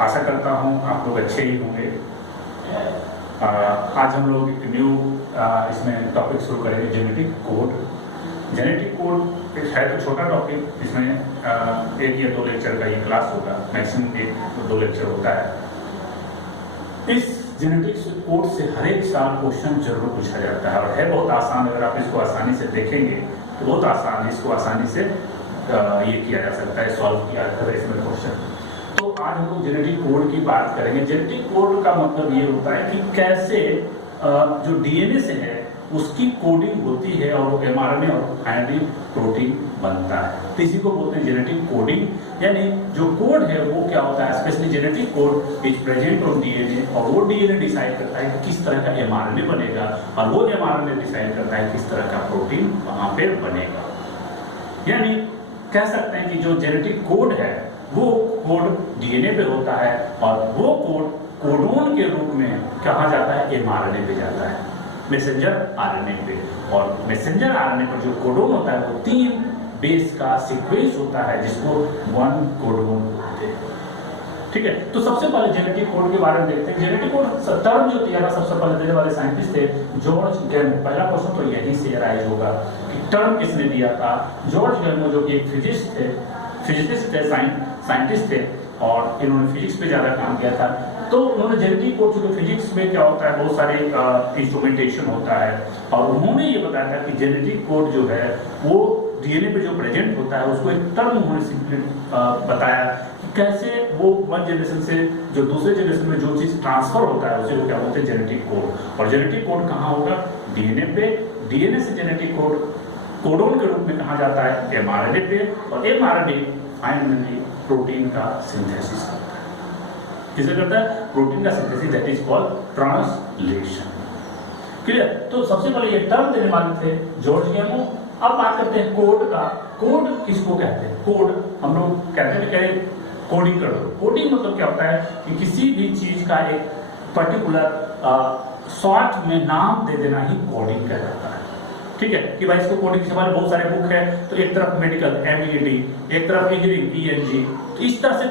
आशा करता हूँ आप लोग अच्छे ही होंगे। आज हम लोग एक न्यू इसमें टॉपिक शुरू करेंगे, जेनेटिक कोड। जेनेटिक कोड एक है तो छोटा टॉपिक, इसमें एक या दो लेक्चर का ये क्लास होगा, मैक्सिमम एक तो दो लेक्चर होता है। इस जेनेटिक्स कोड से हर एक साल क्वेश्चन जरूर पूछा जाता है और है बहुत आसान। अगर आप इसको आसानी से देखेंगे तो बहुत आसान, इसको आसानी से ये किया जा सकता है, सॉल्व किया जाता है इसमें क्वेश्चन। तो आज हम लोग जेनेटिक कोड की बात करेंगे। जेनेटिक कोड का मतलब ये होता है कि कैसे जो डीएनए से है उसकी कोडिंग होती है और वो एमआरएनए और फाइनली प्रोटीन बनता है, तो इसी को बोलते हैं जेनेटिक कोडिंग। यानी जो कोड है वो क्या होता है, specially genetic code is present on DNA और वो डीएनए डिसाइड करता है कि किस तरह का एमआरएनए बनेगा और वो एमआरएनए डिसाइड करता है किस तरह का प्रोटीन वहां पे बनेगा। यानी कह सकते हैं कि जो जेनेटिक कोड है वो कोड डीएनए पे होता है और वो कोड कोडोन के रूप में कहा जाता है एमआरएनए पे जाता है, मैसेंजर आरएनए पे। और मैसेंजर आरएनए पर जो कोडोन होता है वो 3 बेस का सीक्वेंस होता है जिसको 1 कोडोन बोलते हैं। ठीक है, तो सबसे पहले जेनेटिक कोड के बारे में देखते हैं। जेनेटिक कोड टर्म जो दिया था सबसे पहले देने वाले साइंटिस्ट थे जॉर्ज गैमो। पहला क्वेश्चन तो यही से राइज होगा कि टर्म किसने दिया था। जॉर्ज गैमो जो कि एक फिजिसिस्ट थे, साइंटिस्ट थे और इन्होंने फिजिक्स पे ज्यादा काम किया था। तो उन्होंने जेनेटिक कोड, चूंकि फिजिक्स में क्या होता है बहुत सारे इंस्ट्रूमेंटेशन होता है और उन्होंने ये बताया था कि जेनेटिक कोड जो है वो डीएनए पे जो प्रेजेंट होता है उसको एक टर्म उन्होंने सिंपली बताया कि कैसे वो वन जनरेशन से जो दूसरे जनरेशन में जो चीज ट्रांसफर होता है उसे वो क्या बोलते हैं जेनेटिक कोड। और जेनेटिक कोड कहाँ होगा, डीएनए पे। डीएनए से जेनेटिक कोड कोडोन के रूप में कहा जाता है एमआरएनए पे और एमआरएनए फाइनली प्रोटीन का सिंथेसिस करता है। किसे करता है, प्रोटीन का synthesis, that is called translation. Clear. तो सबसे पहले ये टर्म देने वाले थे जॉर्ज गैमो। अब बात करते हैं कोड का। कोड किसको कहते हैं, कोड हम लोग कहते हैं कोडिंग कर दो। कोडिंग मतलब क्या होता है कि किसी भी चीज का एक पर्टिकुलर शॉर्ट में नाम दे देना ही कोडिंग कहलाता है। ठीक है, कि भाई इसको कोडिंग, हमारे बहुत सारे बुक है तो एक तरफ मेडिकल MED, एक तरफ इंजीनियरिंग ENG, तो इस तरह से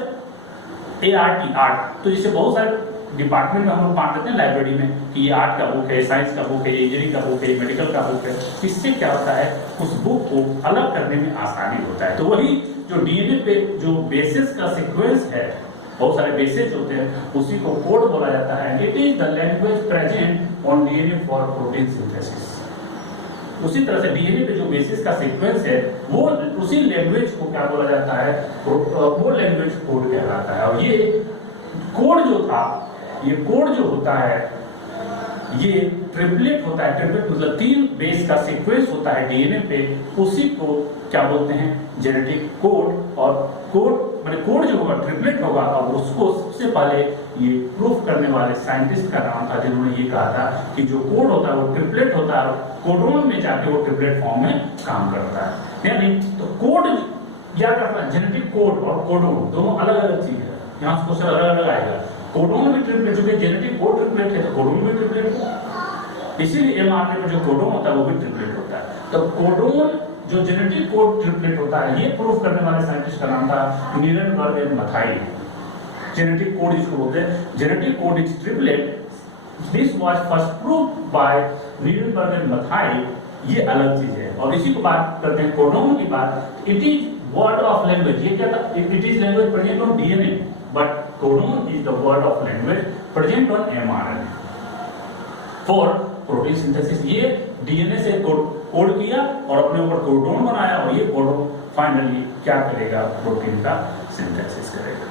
ART आर्ट। तो जैसे बहुत सारे डिपार्टमेंट में हम लोग बांट देते हैं लाइब्रेरी में कि ये आर्ट का बुक है, साइंस का बुक है, ये इंजीनियरिंग का बुक है, ये मेडिकल का बुक है। इससे क्या होता है, उस बुक को अलग करने में आसानी होता है। तो वही जो डीएनए पे जो बेसिस का सीक्वेंस है, बहुत सारे बेसिस होते हैं, उसी को कोड बोला जाता है। It is the language present on DNA for protein synthesis. उसी तरह से डीएनए पे जो बेसिस का सीक्वेंस है वो उसी लैंग्वेज को क्या बोला जाता है, वो लैंग्वेज कोड कहलाता है। और ये कोड जो था, ये कोड जो होता है ये ट्रिपलेट होता है। ट्रिपलेट मतलब 3 बेस का सीक्वेंस होता है डीएनए पे, उसी को क्या बोलते हैं, जेनेटिक कोड। और कोड माने कोड जो होगा ट्रिपलेट होगा और उसको सबसे पहले ये प्रूफ करने वाले साइंटिस्ट का नाम था जिन्होंने ये कहा था कि जो कोड होता है वो ट्रिपलेट होता है, कोडोन में जाके वो ट्रिपलेट फॉर्म में काम करता है। यानी तो कोड क्या करता है, जेनेटिक कोड और कोडोन दोनों अलग अलग चीज है। यहाँ से क्वेश्चन अलग अलग आएगा। कोडोन भी ट्रिपलेट, जो जेनेटिक कोड ट्रिपलेट है तो कोडोन भी ट्रिपलेट है, इसीलिए एमआरएनए में जो कोडोन होता है वो भी ट्रिपलेट होता है। तो कोडोन जो जेनेटिक कोड ट्रिपलेट होता है ये प्रूफ करने वाले साइंटिस्ट का नाम था Nirenberg and Mathai. Genetic code इसको बोलते हैं, genetic code is triplet. This was first proved bye Nirenberg and Mathai. ये अलग चीज है। और इसी को बात करते हैं कोडोन की बात। It is word of language. ये क्या था, it is language present on DNA but codon is the word of language present on mRNA for protein synthesis. ये डीएनए से कोड किया और अपने ऊपर कोडोन बनाया और ये कोडोन फाइनली क्या करेगा, प्रोटीन का सिंथेसिस करेगा।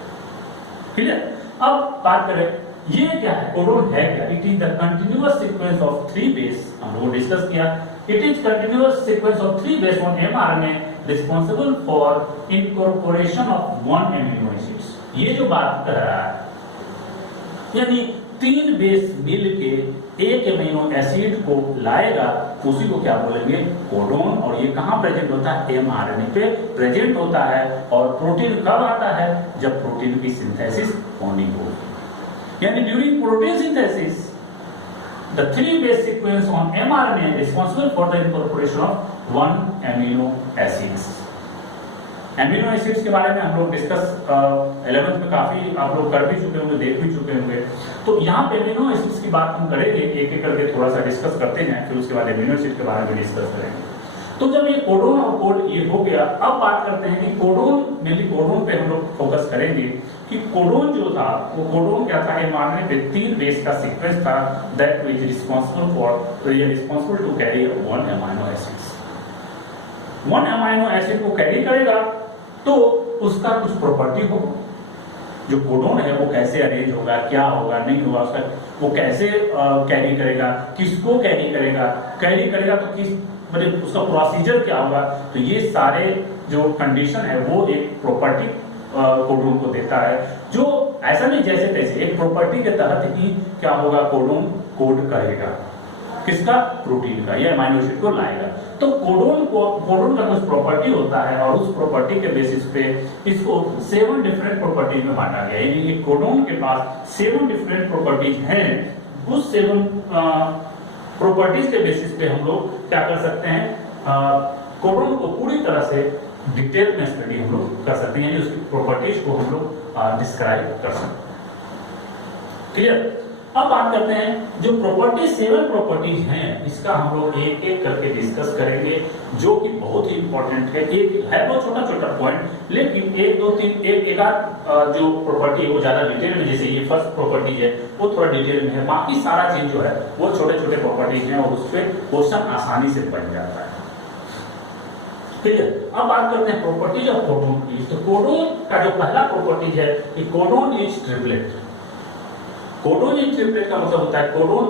ठीक है, अब बात करें ये क्या है, कोडोन है क्या। It is the continuous sequence of 3 base, हम लोग डिस्कस किया। It is continuous sequence of 3 base on mRNA responsible for incorporation of 1 amino acids. ये जो बात कर रहा है यानी 3 बेस मिल के एक एमिनो एसिड को लाएगा, उसी को क्या बोलेंगे, कोडोन। और ये कहां प्रेजेंट होता है, एमआरएनए पे प्रेजेंट होता है। और प्रोटीन कब आता है, जब प्रोटीन की सिंथेसिस होनी होगी। यानी during protein synthesis the 3 base sequence on mRNA responsible for the incorporation of 1 amino acids। Amino acids के बारे में हम लोग डिस्कस 11th में काफी आप लोग कर भी चुके होंगे, देख भी चुके होंगे। तो यहाँ पे एमिनो एसिड्स की बात हम करेंगे, एक एक करके थोड़ा सा डिस्कस करते हैं, फिर उसके बाद एमिनो एसिड के बारे में डिस्कस करेंगे। तो जब ये कोडोन और कोड ये हो गया, अब बात करते हैं कि कोडोन, मेनली कोडोन पे हम लोग फोकस करेंगे कि कोडोन जो था वो कोडोन क्या था, mRNA पे 3 बेस का सीक्वेंस था that is responsible to carry 1 amino acids. 1 amino acid को कैरी करेगा तो उसका कुछ प्रॉपर्टी हो, जो कोडोन है वो कैसे अरेंज होगा, क्या होगा, नहीं होगा, उसका वो कैसे कैरी करेगा, किसको कैरी करेगा तो किस, मतलब उसका प्रोसीजर क्या होगा। तो ये सारे जो कंडीशन है वो एक प्रॉपर्टी कोडोन को देता है, जो ऐसा नहीं जैसे तैसे, एक प्रॉपर्टी के तहत ही क्या होगा, कोडोन कोड करेगा, किसका, प्रोटीन का, या अमीनो एसिड को लाएगा। तो कोडोन का कुछ प्रॉपर्टी होता है और उस प्रॉपर्टी के बेसिस पे इसको 7 डिफरेंट प्रॉपर्टीज में बांटा गया है। यानी कोडोन के पास 7 डिफरेंट प्रॉपर्टीज हैं। उस 7 प्रॉपर्टीज के बेसिस पे हम लोग क्या कर सकते हैं, कोडोन को पूरी तरह से डिटेल में स्टडी हम लोग कर सकते हैं, यानी उसकी प्रॉपर्टीज को हम लोग डिस्क्राइब कर सकते हैं। क्लियर। अब बात करते हैं जो प्रॉपर्टी 7 प्रॉपर्टीज हैं, इसका हम लोग एक एक करके डिस्कस करेंगे, जो कि बहुत ही इंपॉर्टेंट है। एक है बहुत छोटा छोटा पॉइंट, लेकिन 1 2 3 एक आध जो प्रॉपर्टी है वो ज्यादा डिटेल में, जैसे ये फर्स्ट प्रॉपर्टी है वो थोड़ा डिटेल में है, बाकी सारा चीज जो है वो छोटे छोटे प्रॉपर्टीज हैं और उस पर क्वेश्चन आसानी से बन जाता है। ठीक है। अब बात करते हैं प्रॉपर्टीज ऑफ कोडोन की। तो कोडोन का जो पहला प्रॉपर्टीज है कि codon is triplet. Codon is triplet का मतलब होता है कोडोन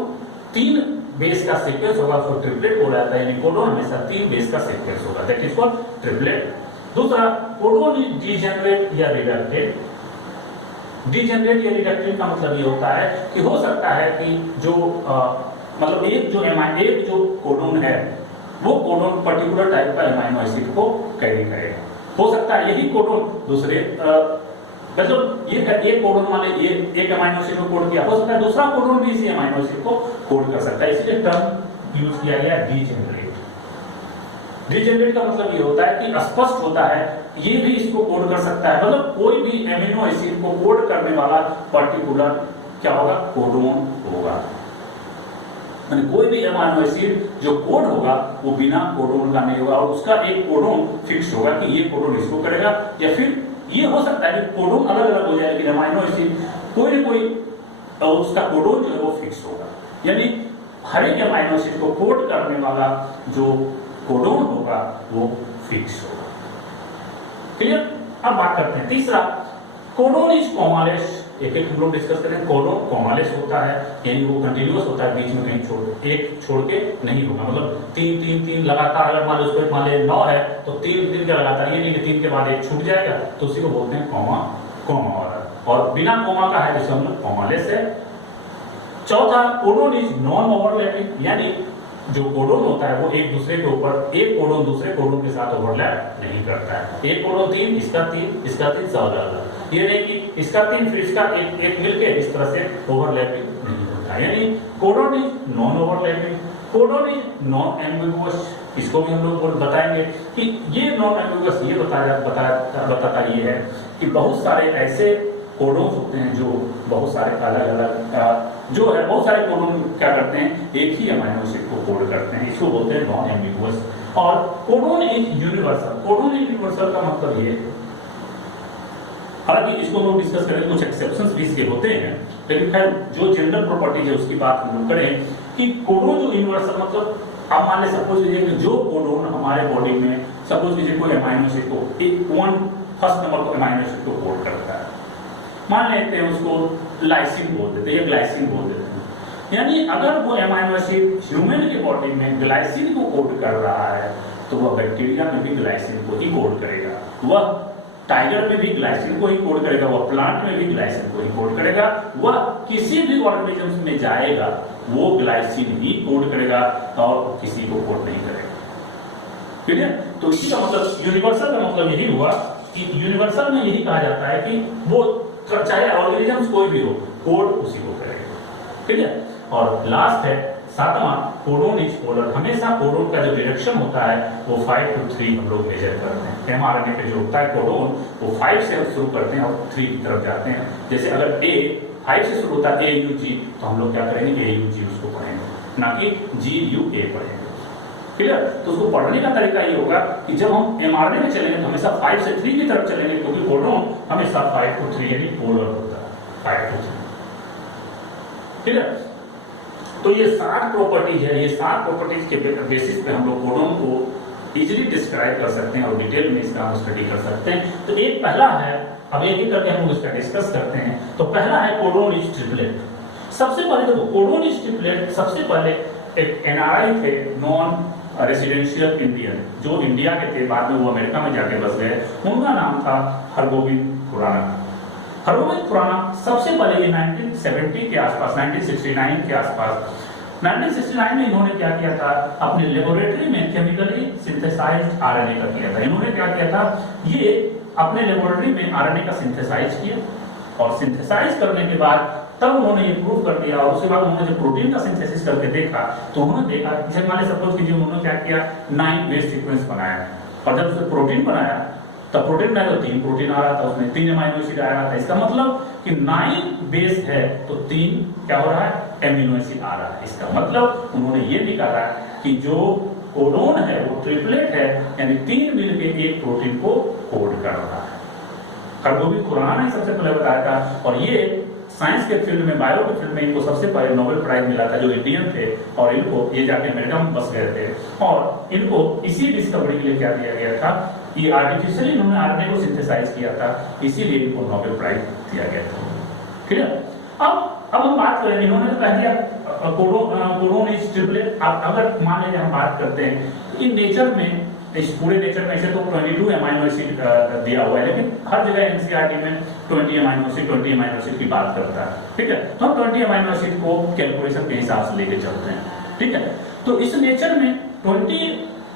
3 बेस का सीक्वेंस होगा तो ट्रिपलेट हो जाता है, यानी कोडोन हमेशा 3 बेस का सीक्वेंस होगा, दैट इज कॉल्ड ट्रिपलेट। दूसरा, कोडोन इज डीजेनरेट या रिडक्टेड। डीजेनरेट या रिडक्टेड का मतलब ये होता है कि हो सकता है कि जो मतलब एक जो कोडोन है वो कोडोन पर्टिकुलर टाइप का अमीनो एसिड को कैरी करेगा। हो सकता है यही कोडोन दूसरे मतलब ये कोडोन वाले ये एक अमीनो एसिड को कोड किया, हो सकता है दूसरा कोडोन भी इसी अमीनो एसिड को कोड कर सकता है, इसलिए टर्म यूज किया गया डीजेनरेट। डीजेनरेट का मतलब ये होता है कि स्पष्ट होता है ये भी इसको कोड कर सकता है, मतलब कोई भी अमीनो एसिड को कोड करने वाला पर्टिकुलर क्या होगा, कोडोन होगा। कोई भी अमीनो एसिड जो कोड होगा वो बिना कोडोन का नहीं होगा और उसका एक कोडोन फिक्स होगा कि ये कोडोन इसको करेगा, या फिर ये हो सकता है कि कोडोन अलग अलग हो जाए लेकिन अमीनो एसिड कोई ना कोई उसका कोडोन जो है वो फिक्स होगा, यानी हर एक अमीनो एसिड को कोड करने वाला जो कोडोन होगा वो फिक्स होगा। क्लियर। अब बात करते हैं तीसरा, कोडोन इज कॉमालेस। एक एक हम लोग डिस्कस करें। कोडोन कॉमालेस होता है, यानी वो कंटिन्यूअस होता है, बीच में कहीं एक छोड़ के नहीं होगा, मतलब 3 लगातार, अगर मान लो उसको मान ले 9 है तो 3 का लगातार, ये नहीं कि 3 के बाद एक छूट जाएगा, तो उसी को बोलते हैं कॉमा वाला, और बिना कॉमा का है जिसे हम लोग कॉमालेस है। चौथा, कोडोन इज नॉन ओवरलैपिंग, यानी जो कोडोन होता है वो एक दूसरे के ऊपर, एक कोडोन दूसरे कोडोन के साथ ओवरलैप नहीं करता है। एक कोडोन 3, इसका 3 ज्यादा, ये नहीं कि इसका 3 फिर इसका एक मिलके इस तरह से ओवरलैपिंग नहीं होता, यानी codon is non overlapping. Codon is non ambiguous, इसको भी हम लोग बताएंगे कि ये नॉन एम्बिगुअस ये बताता ये है कि बहुत सारे ऐसे कोडोन होते हैं जो बहुत सारे अलग अलग जो है बहुत सारे कोडोन क्या करते हैं, एक ही अमीनो एसिड को कोड करते हैं, इसको बोलते हैं नॉन एम्बिगुअस। और codon is universal. Codon is universal का मतलब ये, हालांकि इसको हम लोग डिस्कस करेंगे, कुछ एक्सेप्शंस भी इसके होते हैं, लेकिन खैर जो जनरल प्रॉपर्टीज है उसकी बात हम लोग करें कि कोडोन जो यूनिवर्सल मतलब, आप मान ले सपोज कीजिए कि जो कोडोन हमारे बॉडी में सपोज कीजिए कोई अमीनो एसिड को फर्स्ट नंबर को अमीनो एसिड को कोड करता है, मान लेते हैं उसको लाइसिन बोल देते हैं या ग्लाइसिन बोल देते हैं, यानी अगर वो अमीनो एसिड ह्यूमन के बॉडी में ग्लाइसिन को कोड कर रहा है तो वह बैक्टीरिया में भी ग्लाइसिन को ही कोड करेगा, वह टाइगर में भी ग्लाइसिन को ही कोड करेगा, वह प्लांट में भी ग्लाइसिन को ही कोड करेगा, वह किसी भी ऑर्गेनिज्म में जाएगा वो ग्लाइसिन ही कोड करेगा और किसी को कोड नहीं करेगा। ठीक है। तो इसी का मतलब यूनिवर्सल का मतलब यही हुआ कि यूनिवर्सल में यही कहा जाता है कि वो चाहे ऑर्गेनिज्म कोई भी हो कोड उसी को करेगा। ठीक है। और लास्ट है सातवां कोडोन इज पोलर, हमेशा कोडोन का जो डायरेक्शन होता है वो 5 to 3 हम लोग मेजर करते हैं। mRNA पे जो होता है कोडोन वो 5 से शुरू करते हैं और 3 की तरफ जाते हैं। जैसे अगर A 5 से शुरू होता है AUG, तो हम लोग क्या करेंगे AUG उसको पढ़ेंगे, ना कि GUA पढ़ेंगे। क्लियर? तो उसको पढ़ने का तरीका ये होगा कि जब हम mRNA में चलेंगे तो हमेशा 5 से 3 की तरफ चलेंगे, क्योंकि कोडोन हमेशा 5 to 3 यानी पोलर होता है, 5 to 3। क्लियर? तो ये 7 प्रॉपर्टीज है, ये 7 प्रॉपर्टीज के बेसिस पे हम लोग कोडोन को इजीली डिस्क्राइब कर सकते हैं और डिटेल में इसका हम स्टडी कर सकते हैं। तो एक पहला है, अब एक एक करके हम इसका डिस्कस करते हैं। तो पहला है कोडोन इज ट्रिपलेट। सबसे पहले देखो कोडोन इज ट्रिपलेट, सबसे पहले एक एनआरआई थे, नॉन रेसिडेंशियल इंडियन, जो इंडिया के थे, बाद में वो अमेरिका में जाके बस गए। उनका नाम था हरगोविंद खुराना। हरगोविंद खुराना सबसे पहले ये 1970 के आसपास, 1969 के आसपास, 1969 में इन्होंने क्या किया था, अपने लेबोरेटरी में केमिकली सिंथेसाइज्ड आरएनए का किया था। इन्होंने क्या किया था, ये अपने लेबोरेटरी में आरएनए का सिंथेसाइज किया और सिंथेसाइज करने के बाद तब उन्होंने ये प्रूव कर दिया। और उसके बाद उन्होंने जब प्रोटीन का सिंथेसिस करके देखा तो उन्होंने देखा, जैसे मान लीजिए सपोज कीजिए उन्होंने क्या किया, 9 बेस सीक्वेंस बनाया और जब उसने प्रोटीन बनाया तब प्रोटीन बनाया तो 3 प्रोटीन आ रहा था, उसमें 3 अमीनो एसिड आ रहा था। इसका मतलब कि 9 बेस है तो 3 क्या हो रहा है, एमिनो एसिड आ रहा है। इसका मतलब उन्होंने ये निकाला कि जो कोडोन है वो ट्रिपलेट है, यानी 3 मिलकर एक प्रोटीन को कोड कर रहा है। हरगोविंद खुराना ने सबसे पहले बताया था और ये साइंस के फील्ड में, बायो के फील्ड में इनको सबसे पहले नोबेल प्राइज मिला था, जो इंडियन थे और इनको ये जाके अमेरिका में बस गए थे और इनको इसी डिस्कवरी के लिए क्या दिया गया था, ये आर्टिफिशियली इन्होंने आरएनए को सिंथेसाइज किया था, इसीलिए इनको नोबेल प्राइज दिया गया था। क्लियर? अब हम बात करें, इन्होंने तो कह दिया कोडोन इज ट्रिपलेट। अगर मान लीजिए हम बात करते हैं इन नेचर में, इस पूरे नेचर में ऐसे तो 22 अमीनो एसिड दिया हुआ है, लेकिन हर जगह एनसीईआरटी में 20 अमीनो एसिड की बात करता है। ठीक है, तो हम 20 अमीनो एसिड को कैलकुलेशन के हिसाब से लेके चलते हैं। ठीक है, तो इस नेचर में 20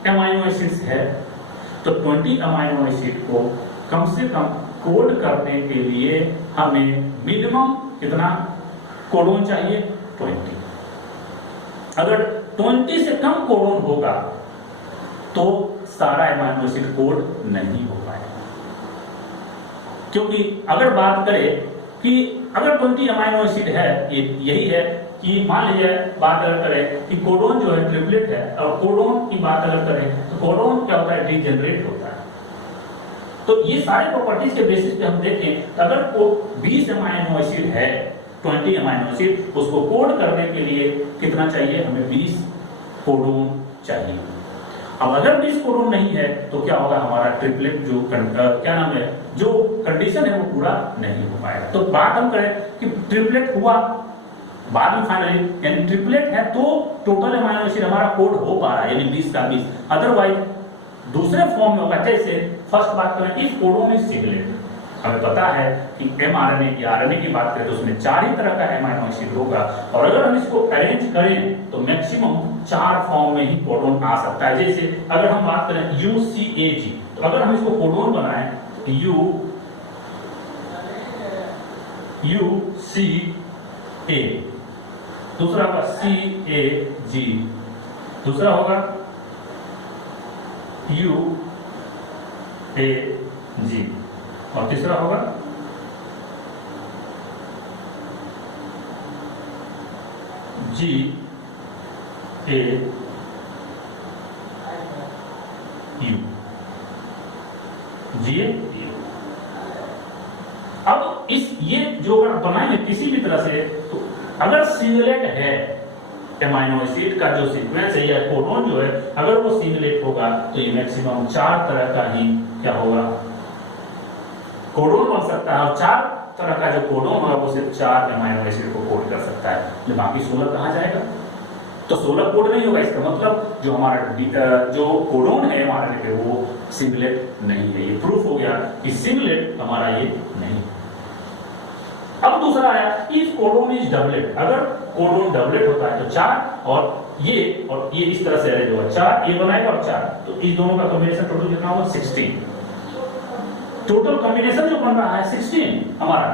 अमीनो एसिड्स है, तो 20 अमीनो एसिड को कम से कम कोड करने के लिए हमें मिनिमम कितना कोडोन चाहिए, 20। अगर 20 से कम कोडोन होगा तो सारा अमीनो एसिड कोड नहीं हो पाएगा। क्योंकि अगर बात करें कि अगर 20 अमीनो एसिड है, यही है कि मान लीजिए बात अगर करें कि कोडोन जो है ट्रिपलेट है और कोडोन की बात अगर करें तो कोडोन क्या होता है, डीजेनरेट होता है। तो ये सारे प्रॉपर्टीज के बेसिस पे हम देखें तो अगर 20 अमीनो एसिड है, 20 अमीनो एसिड, उसको कोड करने के लिए कितना चाहिए, हमें 20 कोडोन चाहिए। अब अगर 20 कोडोन नहीं है तो क्या होगा, हमारा ट्रिपलेट जो क्या नाम है, जो कंडीशन है वो पूरा नहीं हो पाएगा। तो बात हम करें कि ट्रिपलेट हुआ बाद में फाइनली, यानी ट्रिपलेट है तो टोटल अमीनो एसिड हमारा कोड हो पा रहा है, यानी 20 का 20। अदरवाइज दूसरे फॉर्म में होगा, जैसे फर्स्ट बात करें इफ कोडोन इज सिंगलेट, हमें पता है कि mRNA की आरएनए की बात करें तो उसमें 4 ही तरह का अमीनो एसिड होगा और अगर हम इसको अरेंज करें तो मैक्सिमम 4 फॉर्म में ही कोडोन आ सकता है। जैसे अगर हम बात करें UCAG, तो अगर हम इसको कोडोन बनाएं UCA, दूसरा होगा CAG, दूसरा होगा UAG और तीसरा होगा GAU। अब इस ये जो अगर बनाएंगे किसी भी तरह से, तो अगर सिंगलेट है एमाइनो एसिड का जो सीक्वेंस है या कोडोन जो है, अगर वो सिंगलेट होगा तो ये मैक्सिमम 4 तरह का ही क्या होगा, कोडोन बन सकता है। और 4 तरह का जो कोडोन होगा वो सिर्फ 4 अमीनो एसिड को कोड कर सकता है, तो बाकी 16 कहां जाएगा, तो 16 कोड नहीं होगा। इसका मतलब जो हमारा जो कोडोन है हमारे पे वो सिंगलेट नहीं है। ये प्रूफ हो गया कि सिंगलेट हमारा ये नहीं। अब दूसरा आया इफ कोडोन इज डबलेट, अगर कोडोन डबलेट होता है तो 4 और ये इस तरह से अरेंज होगा, 4 ये बनाएगा और 4, तो इस दोनों का कॉम्बिनेशन टोटल कितना होगा, 16। टोटल कॉम्बिनेशन जो बन रहा है 16, हमारा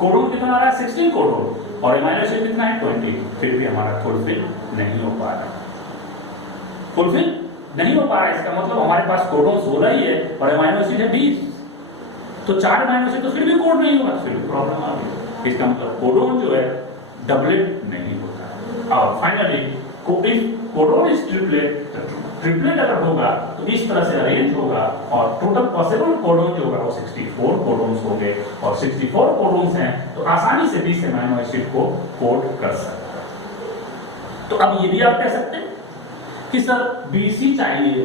कोडोन कितना आ रहा है, 16 कोडोन। और अमाइनो एसिड कितना है 20, फिर भी हमारा फुलफिल नहीं हो पा रहा, फुलफिल नहीं हो पा रहा है। इसका मतलब हमारे पास कोडोन 16 ही है और अमाइनो एसिड है 20, तो 4 अमाइनो एसिड तो फिर भी कोड नहीं होगा, फिर भी प्रॉब्लम आ गई। इसका मतलब कोडोन जो है डबलेट नहीं होता। और finally codon is triplet, triplet अगर होगा तो इस तरह से अरेंज होगा और टोटल पॉसिबल कोडोन जो होगा वो 64 कोडोन्स होंगे, और 64 कोडोन्स हैं तो आसानी से 20 अमाइनो एसिड को कोड कर सकते हैं। तो अब ये भी आप कह सकते हैं कि सर 20 ही चाहिए,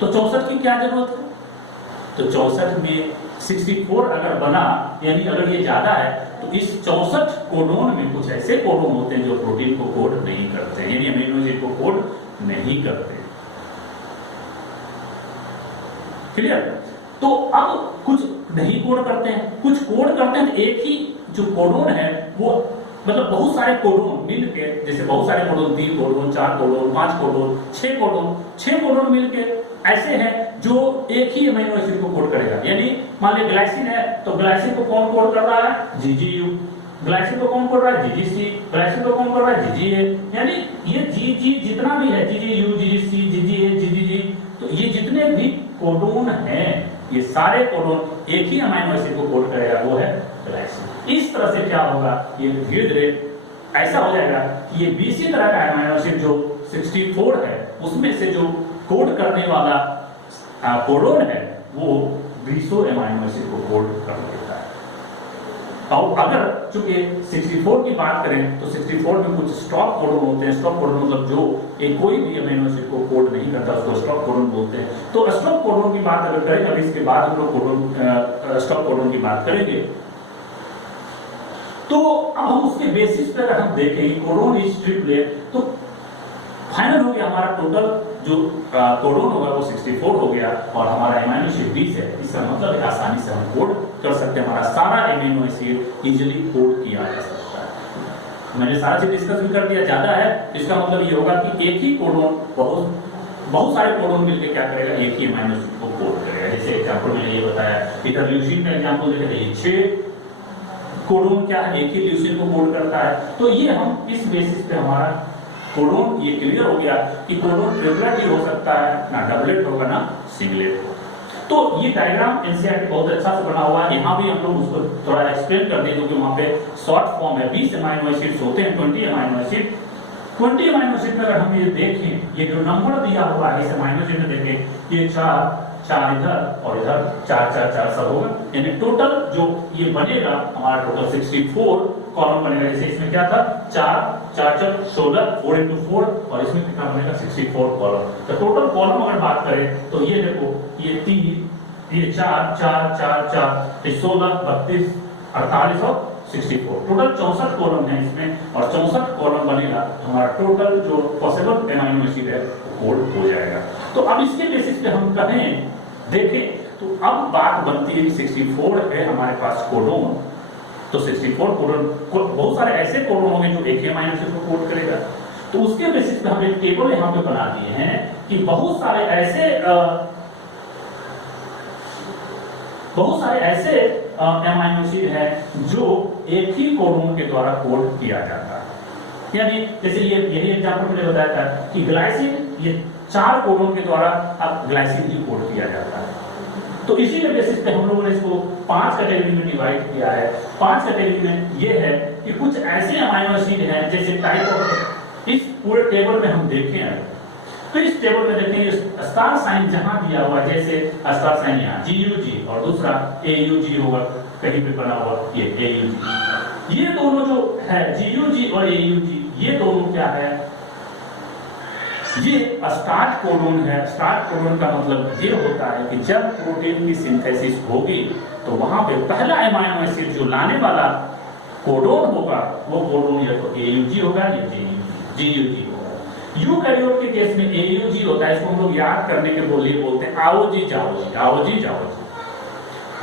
तो 64 की क्या जरूरत है? तो 64 में 64 अगर बना, यानी अगर ये ज्यादा है तो इस 64 कोडोन में कुछ ऐसे कोडोन होते हैं जो प्रोटीन को कोड नहीं करते, यानी अमीनो एसिड को कोड नहीं करते। क्लियर? तो अब कुछ नहीं कोड करते हैं, कुछ कोड करते हैं। तो एक ही जो कोडोन है वो मतलब बहुत सारे कोडोन मिलके, जैसे बहुत सारे codon 3 codon 4 codon 5 codon 6 codon मिलके ऐसे हैं जो एक ही अमीनो एसिड को कोड करेगा। यानी मान लीजिए ग्लाइसिन है तो ग्लाइसिन को कौन कोड कर रहा है? जीजीयू। ग्लाइसिन को कौन कोड कर रहा है? जीजीसी। ग्लाइसिन को कौन कोड कर रहा है? जीजीए। यानी ये जीजी जितना भी है, जीजीयू, जीजीसी, जीजीए, जीजीजी, तो ये जितने भी कोडोन हैं ये सारे कोडोन एक ही अमीनो एसिड को कोड करेगा, वो है ग्लाइसिन। इस तरह से क्या होगा, ये धीरे धीरे ऐसा हो जाएगा कि ये 20 ही तरह का अमीनो एसिड जो 64 है उसमें से जो कोड करने वाला कोडोन है वो 20 अमीनो एसिड को कोड कर देता है। और अगर चूंकि 64 की बात करें तो 64 में कुछ स्टॉप कोडोन होते हैं। स्टॉप कोडोन मतलब जो कोई भी अमीनो एसिड को कोड नहीं करता उसको स्टॉप कोडोन बोलते हैं। तो स्टॉप कोडोन की बात अगर करें, अभी इसके बाद हम लोग स्टॉप कोडोन की बात करेंगे, तो अब हम उसके बेसिस पर अगर हम देखें कोडोन इज ट्रिपलेट, तो फाइनल हो गया हमारा टोटल जो कोडोन होगा वो 64 हो गया और हमारा अमीनो एसिड 20 है। इसका मतलब है आसानी से हम कोड कर सकते हैं, हमारा सारा अमीनो एसिड इजीली कोड किया जा सकता है। मैंने सारा चीज डिस्कस भी कर दिया, ज्यादा है इसका मतलब ये होगा कि एक ही कोडोन बहुत सारे कोडोन मिलकर क्या करेगा, एक ही अमीनो एसिड को कोड करेगा। जैसे एग्जांपल मैंने ये बताया, इधर ल्यूसीन का एग्जांपल देखे थे, 6 कोडोन क्या है, एक ही ल्यूसीन को कोड करता है। तो ये हम इस बेसिस पे हमारा कोडोन ये क्लियर हो गया कि कोडोन ट्रिपलेट ही हो सकता है, ना डबलेट होगा ना सिंगलेट होगा। तो ये डायग्राम एनसीईआरटी बहुत अच्छा से बना हुआ है, यहाँ भी हम लोग उसको थोड़ा एक्सप्लेन कर दें क्योंकि वहाँ पे शॉर्ट फॉर्म है। 20 अमीनो एसिड्स होते हैं, 20 अमीनो एसिड। 20 अमीनो एसिड में अगर हम ये देखें, ये जो नंबर दिया हुआ है इस अमीनो एसिड में देखें, ये 4 इधर और इधर 4 सब होगा, यानी टोटल जो ये बनेगा हमारा टोटल 64 कॉलम बनेगा। जैसे इसमें क्या था 4 16 4 into 4 और इसमें कितना बनेगा 64 कॉलम। तो टोटल कॉलम अगर बात करें तो ये देखो, ये 3 ये 4 16 32 48 और 64, टोटल 64 कॉलम है इसमें और 64 कॉलम बनेगा हमारा टोटल जो पॉसिबल अमीनो एसिड है कोड हो जाएगा। तो अब इसके बेसिस पे हम कहें देखें तो अब बात बनती है कि 64 है हमारे पास कोडोन, तो 64 कोडोन बहुत सारे ऐसे कोडोन होंगे जो एक ही अमीनो एसिड को कोड करेगा। तो उसके बेसिस पे हम एक टेबल यहाँ पे बना दिए हैं कि बहुत सारे ऐसे अमीनो एसिड है जो एक ही कोडोन के द्वारा कोड किया जाता है। यानी जैसे यही एग्जांपल मैंने बताया था कि ग्लाइसिन, ये 4 कोडोन के द्वारा अब ग्लाइसिन ही कोड किया जाता है। तो इसी के बेसिस पे हम लोगों ने इसको 5 कैटेगरी में डिवाइड किया है। 5 कैटेगरी में ये है कि कुछ ऐसे अमीनो एसिड हैं जैसे टाइप ऑफ, इस पूरे टेबल में हम देखें तो इस टेबल में देखेंगे स्टार साइन जहां दिया हुआ है, जैसे स्टार साइन यहाँ GUG और दूसरा AUG होगा कहीं पे बना हुआ, ये AUG। ये दोनों जो है GUG और AUG, ये दोनों क्या है, ये स्टार्ट कोडोन है। स्टार्ट कोडोन का मतलब ये होता है कि जब प्रोटीन की सिंथेसिस होगी तो वहां पे पहला अमीनो एसिड जो लाने वाला कोडोन होगा वो कोडोन या तो AUG होगा या GUG होगा। यूकैरियोट के केस में AUG होता है, इसको हम लोग याद करने के लिए बोलते हैं आओजी जाओजी, आओजी जाओजी।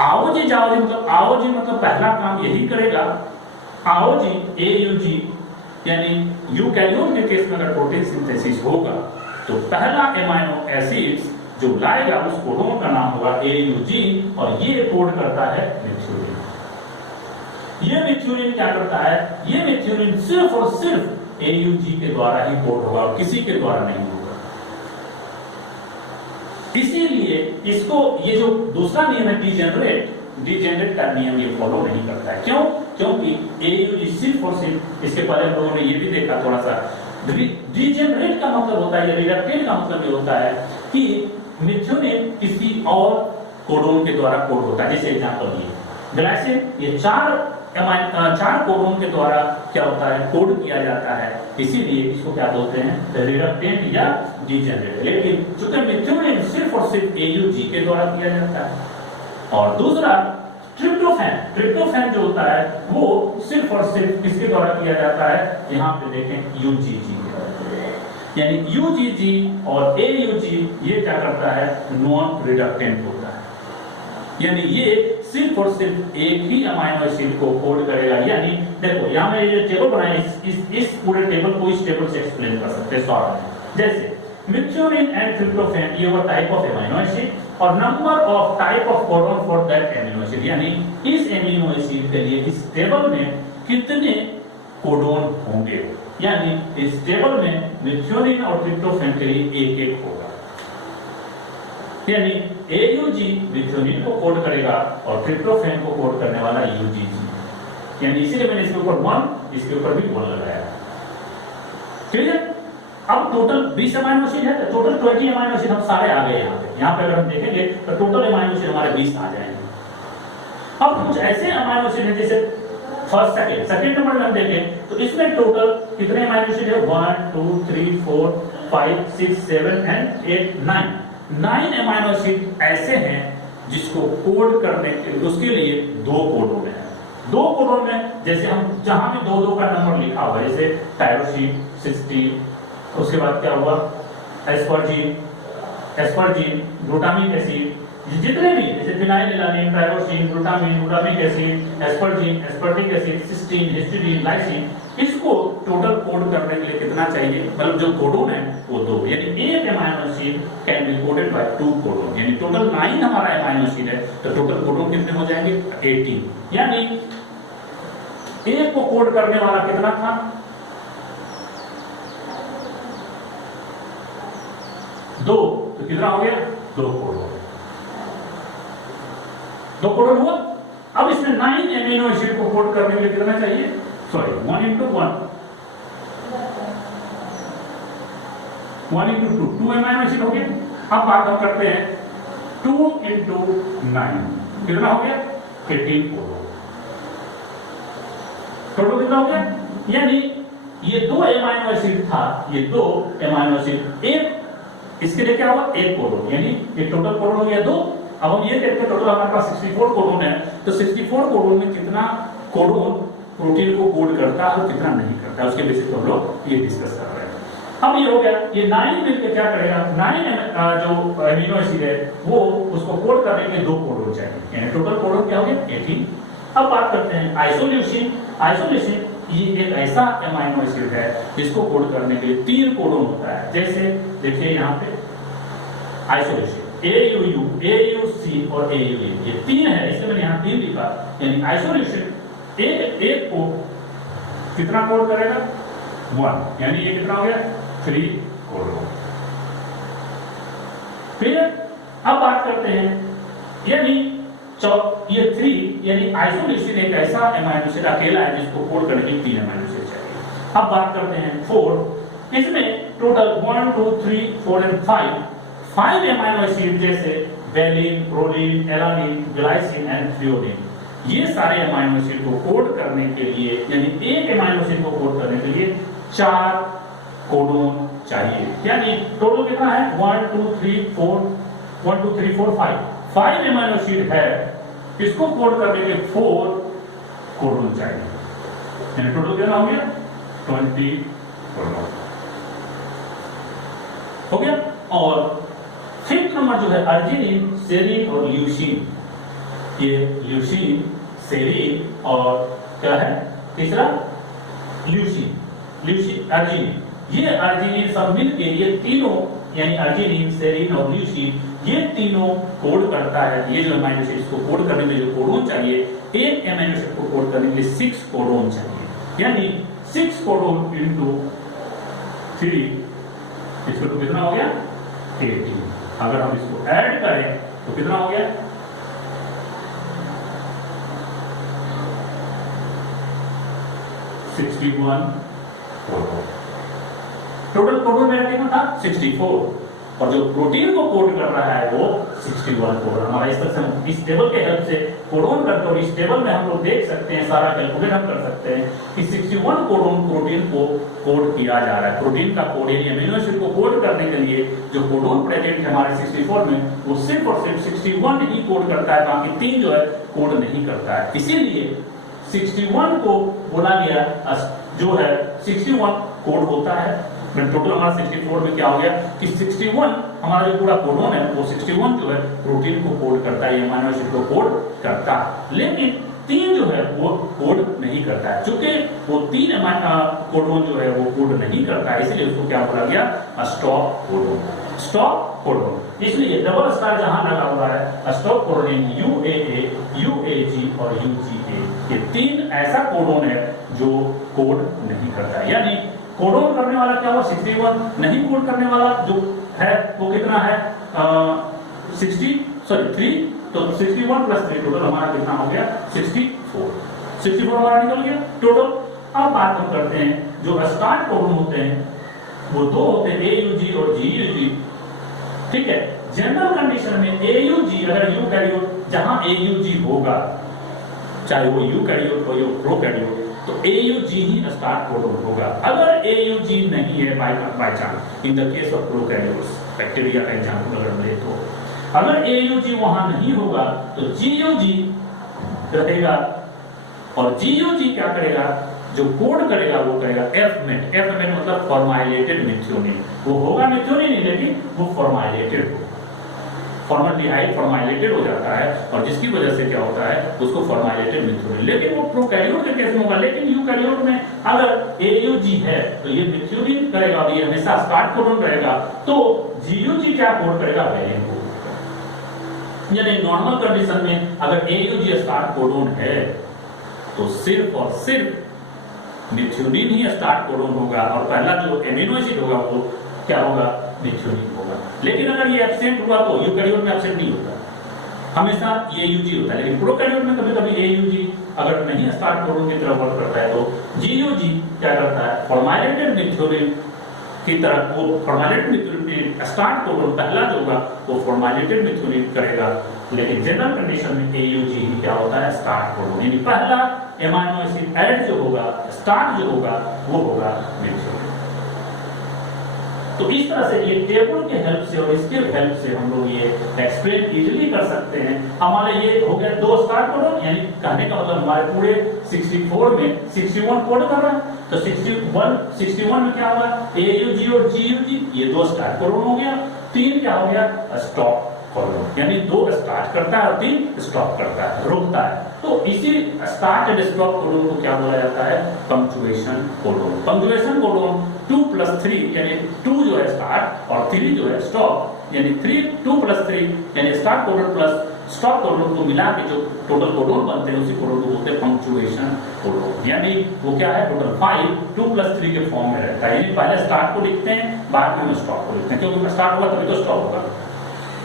आओजी जाओजी मतलब आओजी मतलब पहला काम यही करेगा, आओजी AUG, यानी यूकैरियोट के केस में अगर प्रोटीन सिंथेसिस होगा तो पहला अमीनो एसिड जो लाएगा उस कोडोन का नाम होगा AUG और ये कोड करता है मेथिओनिन। ये मिथ्योनिन क्या करता है, ये मिथ्योनिन सिर्फ और सिर्फ AUG के द्वारा ही कोड होगा और किसी के द्वारा नहीं होगा। इसीलिए इसको ये जो दूसरा नियम है डिजेनरेट का नियम ये फॉलो नहीं करता है। क्यों? क्योंकि AUG सिर्फ और सिर्फ, इसके पहले हम लोगों ने ये भी देखा थोड़ा सा, डिजेनरेट का मतलब होता है या रिडक्टेंट का मतलब ये होता है कि मिथ्योनिन किसी और कोडोन के द्वारा कोड होता है। जैसे एग्जांपल ये ग्लाइसिन, ये चार कोडोन के द्वारा क्या होता है, कोड किया जाता है, इसीलिए इसको क्या बोलते हैं, रिडक्टेंट या डिजेनरेट। लेकिन चूंकि मिथ्योनिन सिर्फ और सिर्फ AUG के द्वारा किया जाता है। और दूसरा ट्रिप्टोफैन जो होता है वो सिर्फ और सिर्फ किसके द्वारा किया जाता है, यहाँ पे देखें UGG, यानी UGG और AUG ये क्या करता है, नॉन रिडक्टेंट होता है। यानी ये सिर्फ और सिर्फ एक ही अमाइनो एसिड को कोड करेगा। यानी देखो यहाँ में ये टेबल बनाया, इस पूरे टेबल को इस टेबल से एक्सप्लेन कर सकते हैं शॉर्ट में। जैसे मिथ्योनिन एंड ट्रिप्टोफैन ये वो टाइप ऑफ अमाइनो एसिड और number of type of codon for that amino acid, यानी इस अमीनो एसिड के लिए इस टेबल में कितने कोडोन होंगे, यानी इस टेबल में मिथ्योनिन और ट्रिप्टोफैन के लिए एक एक होगा। यानी AUG मिथ्योनिन को कोड करेगा और ट्रिप्टोफैन को कोड करने वाला UGG, यानी इसीलिए मैंने इसके ऊपर 1, इसके ऊपर भी 1 लगाया। ठीक है, अब टोटल 20 अमाइनो एसिड है, तो टोटल 20 अमाइनो एसिड हम सारे आ गए यहाँ पे। यहाँ पे अगर हम देखेंगे तो टोटल अमाइनो एसिड हमारे 20 आ जाएंगे। अब कुछ ऐसे अमाइनो एसिड है जैसे फर्स्ट सेकंड नंबर में हम देखें तो इसमें टोटल कितने अमाइनो एसिड है, 1 2 3 4 5 6 7 एंड 8 9 अमाइनो एसिड ऐसे हैं जिसको कोड करने के, उसके लिए 2 कोडोन है। 2 कोडोन में जैसे हम जहां भी 2 का नंबर लिखा हुआ है, जैसे टायरोसिन 60, उसके बाद क्या हुआ एस्पर्जिन, ग्लूटामिक एसिड, जितने भी जैसे phenylalanine, tyrosine, glutamic acid, aspartic acid, cysteine, histidine, lysine, इसको टोटल कोड करने के लिए कितना चाहिए, मतलब जो कोडोन है वो 2, यानी एक amino acid can be coded by 2 codon, यानी टोटल 9 हमारा अमाइनो एसिड है, तो टोटल कोडोन कितने हो जाएंगे, 18। यानी एक को कोड करने वाला कितना था, 2, तो कितना हो गया, 2 कोडोन। 2 कोडोन हुआ। अब इसमें 9 अमीनो एसिड को कोड करने के लिए कितना चाहिए, 1 into 1 1 into 2 2 अमीनो एसिड हो गया। अब बात हम करते हैं 2 into 9 कितना हो गया, 18 कोडोन। टोटल कितना हो गया, यानी ये 2 अमीनो एसिड था, ये 2 अमीनो एसिड, एक इसके लिए क्या हुआ, 1 कोडोन, यानी ये टोटल कोडोन हो गया 2। अब हम ये देखते हैं टोटल हमारे पास 64 कोडोन है, तो 64 कोडोन में कितना कोडोन प्रोटीन को कोड करता है और कितना नहीं करता है, उसके बेसिस पर हम लोग ये डिस्कस कर रहे हैं। अब ये हो गया, ये 9 मिलकर क्या करेगा, 9 जो अमीनो एसिड है वो उसको कोड करने के लिए 2 कोडोन चाहिए, यानी टोटल कोडोन क्या हो गया, 18। अब बात करते हैं आइसोल्यूसिन, ये एक ऐसा अमीनो एसिड है जिसको कोड करने के लिए 3 कोडोन होता है। जैसे देखिए यहाँ पे आइसोल्यूसिन AUU, AUC और AUA, ये 3 है, इसलिए मैंने यहाँ 3 लिखा, यानी आइसोल्यूसिन एक को कितना कोड करेगा, 1, यानी ये कितना हो गया, 3 कोडोन। फिर अब बात करते हैं, यानी ये 3, यानी आइसोल्यूसिन एक ऐसा अमीनो एसिड अकेला है जिसको कोड करने के लिए 3 अमीनो एसिड चाहिए। अब बात करते हैं 4, इसमें टोटल 1 2 3 4 एंड 5 अमीनो एसिड जैसे valine, proline, alanine, glycine and threonine, ये सारे अमीनो एसिड को कोड करने के लिए, यानी एक अमीनो एसिड को कोड करने के लिए 4 कोडोन चाहिए। यानी टोटल कितना है, 1 2 3 4 5 अमीनो एसिड है, इसको कोड करने के लिए 4 कोडोन चाहिए, यानी टोटल कितना हो गया, 20 कोडोन हो गया। और 5th नंबर जो है अर्जिनिन, सेरीन और ल्यूसीन, ये ल्यूसीन, सेरीन और क्या है तीसरा अर्जिनिन, ये अर्जिनिन सब मिलके ये तीनों, यानी अर्जिनिन, सेरीन और ल्यूसीन, ये तीनों कोड करता है, ये जो अमीनो एसिड को कोड करने में जो कोडोन चाहिए, एक अमीनो एसिड को कोड करने के लिए 6 कोडोन चाहिए, यानी 6 कोडोन इंटू 3 इसको तो कितना हो गया 18। अगर हम इसको ऐड करें तो कितना हो गया 61 कोडोन। टोटल कोडोन मेरा कितना था 64, और जो प्रोटीन को कोड कर रहा है वो 61 कोडोन। हमारा इस तरह से इस टेबल के हेल्प से कोडोन करके, और इस टेबल में हम लोग देख सकते हैं, सारा कैलकुलेट हम कर सकते हैं कि 61 कोडोन प्रोटीन को कोड किया जा रहा है। प्रोटीन का कोड यानी अमीनो एसिड को कोड करने के लिए जो कोडोन प्रेजेंट है हमारे 64 में, वो सिर्फ और सिर्फ 61 ही कोड करता है, बाकी 3 जो है कोड नहीं करता है। इसीलिए 61 को बोला गया जो है 61 कोड होता है। टोटल हमारा 64 में क्या हो गया कि 61 हमारा जो पूरा कोडोन है वो 61 जो है प्रोटीन को कोड करता है, अमीनो एसिड को कोड करता है, लेकिन 3 जो है वो कोड नहीं करता है। चूंकि वो 3 कोडोन जो है वो कोड नहीं करता है, इसलिए उसको क्या बोला गया स्टॉप कोडोन। स्टॉप कोडोन इसलिए डबल स्टार जहां लगा हुआ है स्टॉप कोडोन UAA, UAG और UGA, ये 3 ऐसा कोडोन है जो कोड नहीं करता है। यानी कोडोन करने वाला क्या हुआ 61, नहीं कोड करने वाला जो है वो कितना है 3, तो 61 प्लस 3 टोटल हमारा कितना हो गया 64 हमारा निकल गया टोटल। अब बात हम करते हैं जो स्टार्ट कोडोन होते हैं वो 2 होते हैं, AUG और GUG। ठीक है, जनरल कंडीशन में AUG अगर यूकैरियोट जहां AUG होगा, चाहे वो यूकैरियोट हो या प्रोकैरियोट, तो AUG ही स्टार्ट कोडोन होगा। अगर AUG नहीं है by chance, in the case of prokaryotes, bacteria का एग्जांपल अगर हम ले तो अगर AUG वहां नहीं होगा तो GUG रहेगा, और GUG क्या करेगा, जो कोड करेगा वो करेगा F-MET। F-MET मतलब फॉर्माइलेटेड मेथियोनिन, वो होगा मेथियोनिन नहीं लेकिन वो फॉर्माइलेटेड होगा, फॉर्मल्डिहाइड फॉर्माइलेटेड हो जाता है, और जिसकी वजह से क्या होता है उसको फॉर्माइलेटेड मेथियोनिन। लेकिन वो प्रोकैरियोट के केस में होगा, लेकिन यूकैरियोट में अगर AUG है तो ये मेथियोनिन करेगा और ये हमेशा स्टार्ट कोडोन रहेगा, तो GUG क्या कोड करेगा वैलिन कोड। यानी नॉर्मल कंडीशन में अगर AUG स्टार्ट कोडोन है तो सिर्फ और सिर्फ मेथियोनिन ही स्टार्ट कोडोन होगा, और पहला जो एमिनो एसिड होगा वो क्या होगा मेथियोनिन होगा। लेकिन अगर ये एब्सेंट हुआ तो यूकैरियोट में एब्सेंट नहीं होता, हमेशा AUG होता है। लेकिन प्रोकैरियोट में कभी कभी AUG अगर नहीं स्टार्ट कोडोन की तरफ वर्क करता है तो GUG क्या करता है फॉर्माइलेटेड मेथियोनिन की तरह, वो फॉर्माइलेटेड मेथियोनिन स्टार्ट कोडोन पहला जो होगा वो फॉर्माइलेटेड मेथियोनिन करेगा। लेकिन जनरल कंडीशन में AUG ही क्या होता है स्टार्ट कोडोन, यानी पहला एमिनो एसिड ऐड जो होगा स्टार्ट जो होगा वो होगा मेथियोनिन। तो इस तरह से ये टेबल के हेल्प से और इसके हेल्प से हम लोग ये एक्सप्लेन इजीली कर सकते हैं। हमारे ये हो गया 2 स्टार्ट कोडोन, यानी कहने का मतलब हमारे पूरे 64 में 61 कोड कर रहा है, तो 61 में क्या होगा AUG और GUG, ये 2 स्टार्ट कोडोन हो गया। 3 क्या हो गया स्टॉप कोडोन, यानी 2 स्टार्ट करता है और 3 स्टॉप करता है, रोकता है। तो इसी स्टार्ट एंड स्टॉप कोडोन को क्या बोला जाता है पंक्चुएशन कोडोन। पंक्चुएशन कोडोन 2 + 3 यानी 2 जो है स्टार्ट और 3 जो है स्टॉप, यानी 2 + 3 यानी start codon plus stop codon को मिला के जो टोटल कोडोन बनते हैं उसी कोडोन को बोलते हैं पंक्चुएशन कोडोन। यानी वो क्या है टोटल 5 2 + 3 के फॉर्म में रहता है, यानी पहले स्टार्ट को लिखते हैं बाद में स्टॉप को लिखते हैं, क्योंकि स्टार्ट होगा तभी तो स्टॉप होगा,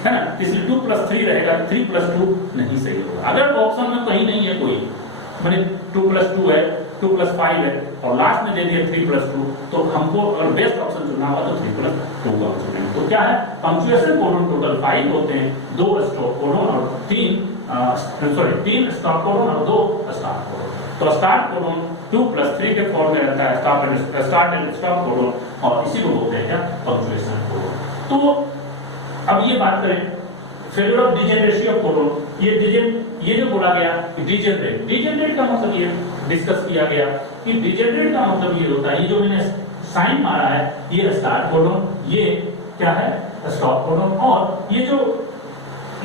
है ना। इसलिए 2 + 3 रहेगा, 3 + 2 नहीं सही होगा। अगर ऑप्शन में कहीं नहीं है कोई, मैंने 2 + 2 है 2 + 5 है और लास्ट में दे दिया 3 + 2, तो हमको अगर बेस्ट ऑप्शन चुनना हुआ तो 3 + 2 का चुनेंगे। तो क्या है पंक्चुएशन कोडोन टोटल 5 होते हैं, 2 स्टॉप कोडोन और 3 स्टॉप कोडोन और 2 स्टार्ट कोडोन। तो स्टार्ट कोडोन 2 + 3 के फॉर्म में रहता है, स्टार्ट एंड स्टॉप कोडोन, और इसी को बोलते हैं क्या पंक्चुएशन कोडोन। तो अब ये बात करें failure of degeneracy of codon, ये जो बोला गया कि डिजेनरेट का मतलब ये डिस्कस किया गया कि डिजेनरेट का मतलब ये होता है, ये जो मैंने साइन मारा है ये स्टार्ट कोडोन, ये क्या है स्टॉप कोडोन, और ये जो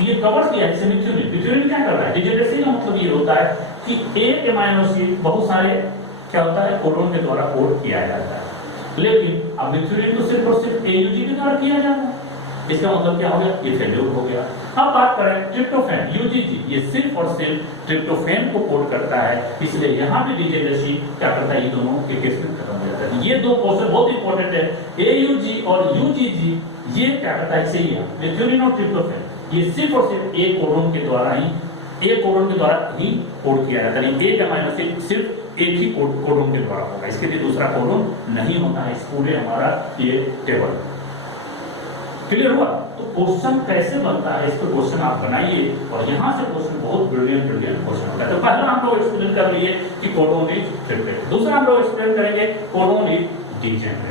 ये कवर किया है मेथियोनिन क्या कर रहा है। डिजेनरेसी का मतलब ये होता है कि एक एमिनो एसिड बहुत सारे क्या होता है कोडोन के द्वारा कोड किया जाता है, लेकिन अब मेथियोनिन को सिर्फ और सिर्फ AUG के द्वारा किया जाता है। इसका मतलब क्या हो गया, ये फेल्यूर हो गया। अब बात करें ट्रिप्टोफैन, यूजीजी, ये सिर्फ और सिर्फ ट्रिप्टोफैन को कोड करता है, इसलिए यहाँ भी डीजेनरेसी क्या करता है, ये दोनों के केस में खत्म हो जाता है। ये दो पोर्शन बहुत इंपॉर्टेंट है, एयूजी और यूजीजी, ये क्या करता है, सही है मेथियोनिन और ट्रिप्टोफैन, ये सिर्फ और सिर्फ एक कोडोन के द्वारा ही कोड किया जाता है। एक अमाइनो एसिड सिर्फ एक ही कोडोन के द्वारा होगा, इसके लिए दूसरा कोडोन नहीं होता है। इस पूरे हमारा ये टेबल क्लियर हुआ। तो क्वेश्चन कैसे बनता है, इस पर क्वेश्चन आप बनाइए और यहाँ से क्वेश्चन बहुत ब्रिलियंट क्वेश्चन होता है। तो पहला हम लोग एक्सप्लेन कर लिए कि कोडोन इज ट्रिप्टेट, दूसरा हम लोग एक्सप्लेन करेंगे कोडोन इज डीजेनरेट।